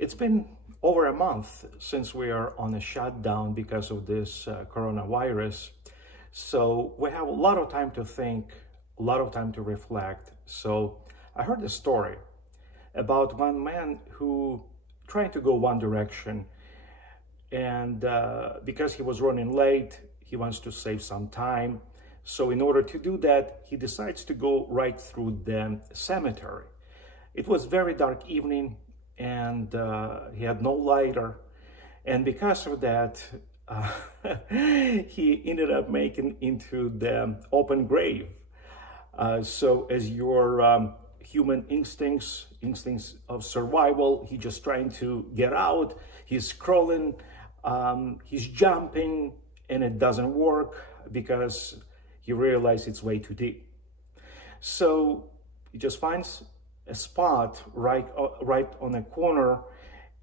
It's been over a month since we are on a shutdown because of this coronavirus. So we have a lot of time to think, a lot of time to reflect. So I heard a story about one man who tried to go one direction, and because he was running late, he wants to save some time. So in order to do that, he decides to go right through the cemetery. It was very dark evening, and he had no lighter, and because of that, he ended up making into the open grave. So as your human instincts of survival, he's just trying to get out. He's crawling, he's jumping, and it doesn't work because he realized it's way too deep. So he just finds a spot right on a corner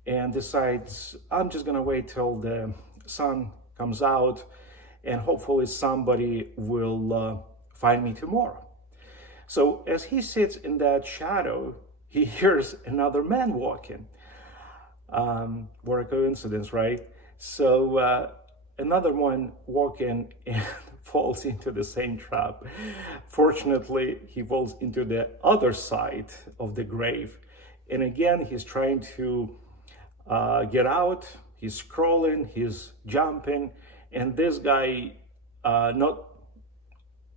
and decides, I'm just gonna wait till the sun comes out and hopefully somebody will find me tomorrow. So as he sits in that shadow, he hears another man walking. What a coincidence, right? So another one walking and falls into the same trap. Fortunately, he falls into the other side of the grave. And again, he's trying to get out. He's crawling, he's jumping. And this guy, not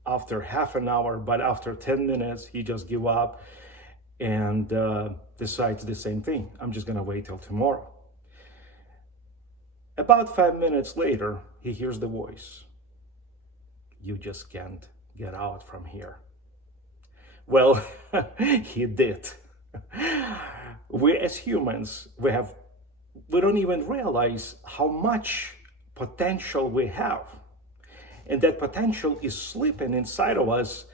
after half an hour, but after 10 minutes, he just gives up and decides the same thing. I'm just gonna wait till tomorrow. About 5 minutes later, he hears the voice. You just can't get out from here. Well, he did. We as humans, we don't even realize how much potential we have. And that potential is sleeping inside of us.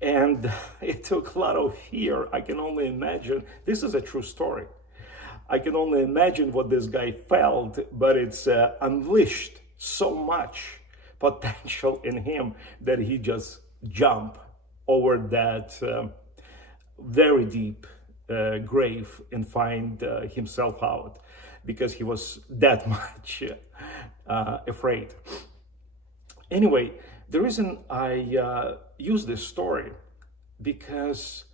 And it took a lot of fear. I can only imagine. This is a true story. I can only imagine what this guy felt, but it's unleashed so much potential in him that he just jumped over that very deep grave and find himself out because he was that much afraid. Anyway, the reason I use this story because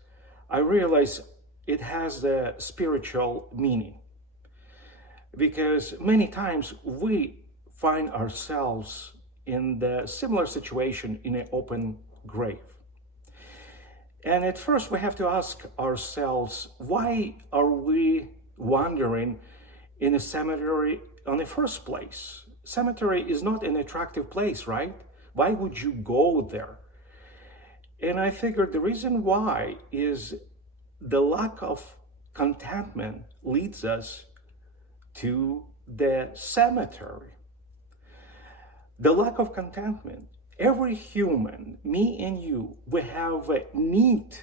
I realize it has a spiritual meaning. Because many times we find ourselves in the similar situation in an open grave. And at first we have to ask ourselves, why are we wandering in a cemetery in the first place? Cemetery is not an attractive place, right? Why would you go there? And I figured the reason why is the lack of contentment leads us to the cemetery. The lack of contentment. Every human, me and you, we have a need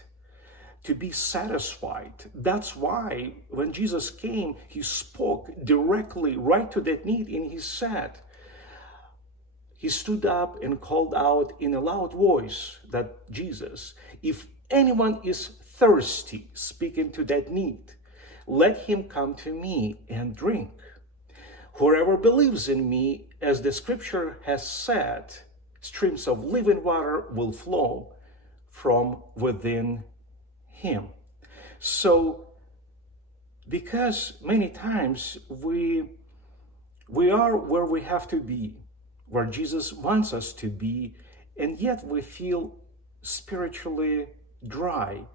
to be satisfied. That's why when Jesus came, he spoke directly right to that need, and he said, he stood up and called out in a loud voice that Jesus, if anyone is thirsty, speaking to that need, let him come to me and drink. Whoever believes in me, as the scripture has said, streams of living water will flow from within him. So, because many times we are where we have to be, where Jesus wants us to be, and yet we feel spiritually dry.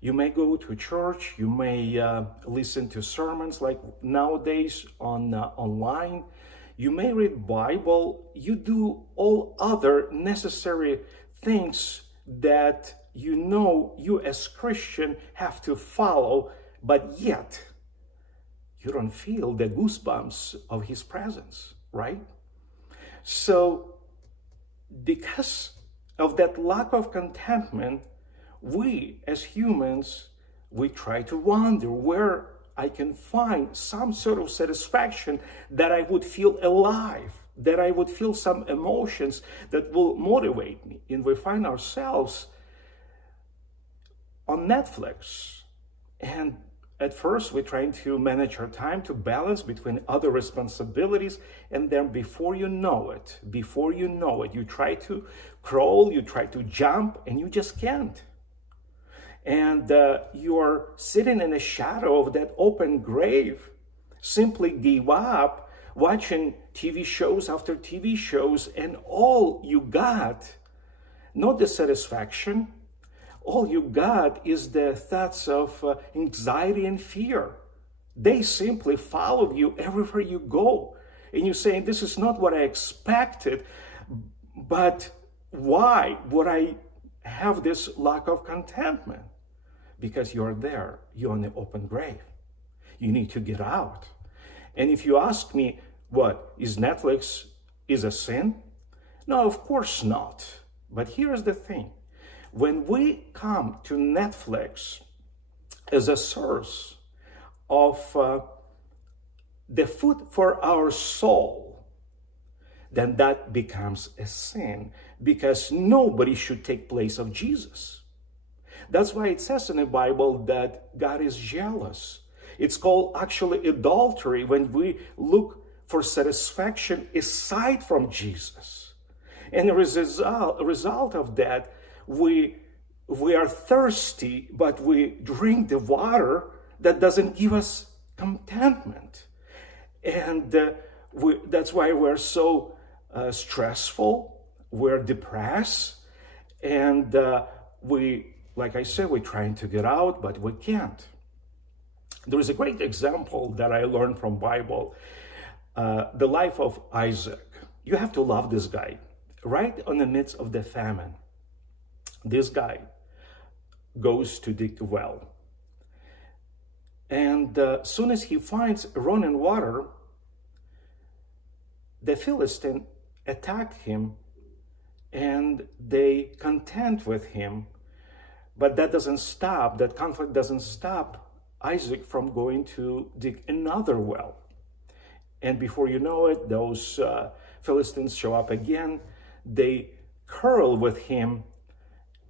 You may go to church, you may listen to sermons like nowadays online. You may read Bible. You do all other necessary things that you as Christian have to follow, but yet you don't feel the goosebumps of his presence, right? So because of that lack of contentment, we as humans, we try to wonder where I can find some sort of satisfaction that I would feel alive, that I would feel some emotions that will motivate me. And we find ourselves on Netflix. And at first we're trying to manage our time to balance between other responsibilities, and then before you know it, you try to crawl, you try to jump, and you just can't. And you are sitting in the shadow of that open grave, simply give up, watching TV shows after TV shows, and all you got, not the satisfaction, all you got is the thoughts of anxiety and fear. They simply follow you everywhere you go. And you're saying, this is not what I expected, but why would I have this lack of contentment? Because you're there, you're in the open grave. You need to get out. And if you ask me, what, is Netflix is a sin? No, of course not. But here's the thing. When we come to Netflix as a source of the food for our soul, then that becomes a sin, because nobody should take place of Jesus. That's why it says in the Bible that God is jealous. It's called actually adultery when we look for satisfaction aside from Jesus. And as a result of that, we are thirsty, but we drink the water that doesn't give us contentment. And that's why we're so stressful, we're depressed, and like I said, we're trying to get out, but we can't. There is a great example that I learned from Bible, the life of Isaac. You have to love this guy. Right in the midst of the famine, this guy goes to dig a well. And as soon as he finds running water, the Philistine attack him and they contend with him. But that conflict doesn't stop Isaac from going to dig another well. And before you know it, those Philistines show up again. They quarrel with him,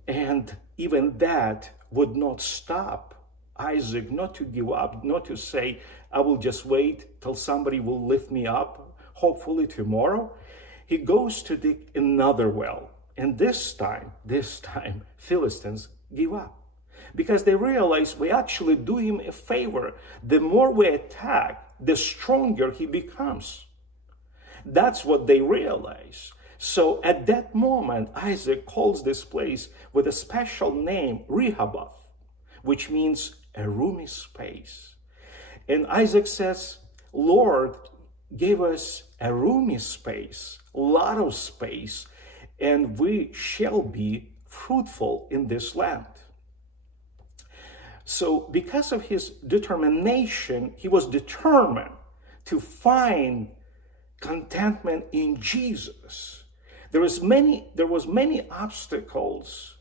and even that would not stop Isaac not to give up, not to say, I will just wait till somebody will lift me up, hopefully tomorrow. He goes to dig another well, and this time, Philistines give up, because they realize we actually do him a favor. The more we attack, the stronger he becomes. That's what they realize. So at that moment, Isaac calls this place with a special name, Rehoboth, which means a roomy space. And Isaac says, Lord gave us a roomy space, a lot of space, and we shall be fruitful in this land. So because of his determination, he was determined to find contentment in Jesus. There was many obstacles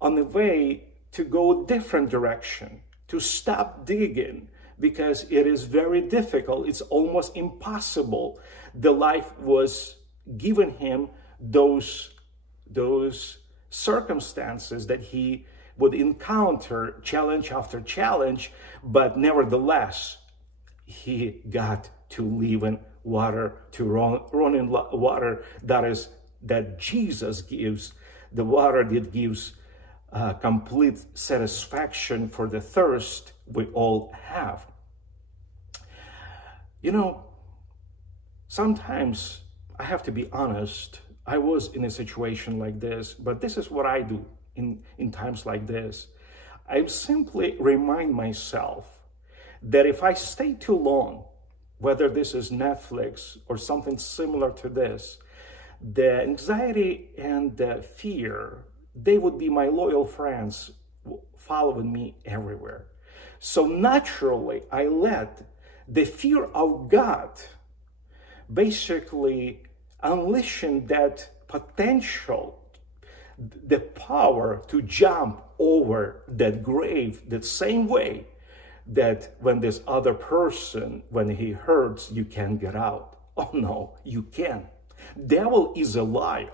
on the way to go a different direction, to stop digging, because it is very difficult. It's almost impossible. The life was given him those circumstances that he would encounter challenge after challenge, but nevertheless, he got to live in water, to run in water that Jesus gives, the water that gives complete satisfaction for the thirst we all have. You know, sometimes I have to be honest, I was in a situation like this, but this is what I do in times like this. I simply remind myself that if I stay too long, whether this is Netflix or something similar to this, the anxiety and the fear, they would be my loyal friends following me everywhere. So naturally, I let the fear of God basically unleashing that potential, the power to jump over that grave the same way that when this other person, when he hurts, you can't get out. Oh no, you can. Devil is a liar.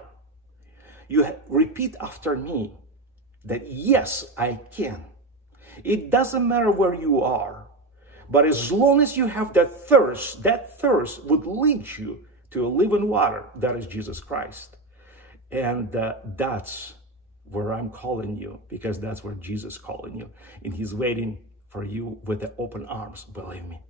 You repeat after me that yes, I can. It doesn't matter where you are. But as long as you have that thirst would lead you to a living water. That is Jesus Christ. And that's where I'm calling you, because that's where Jesus is calling you. And he's waiting for you with the open arms, believe me.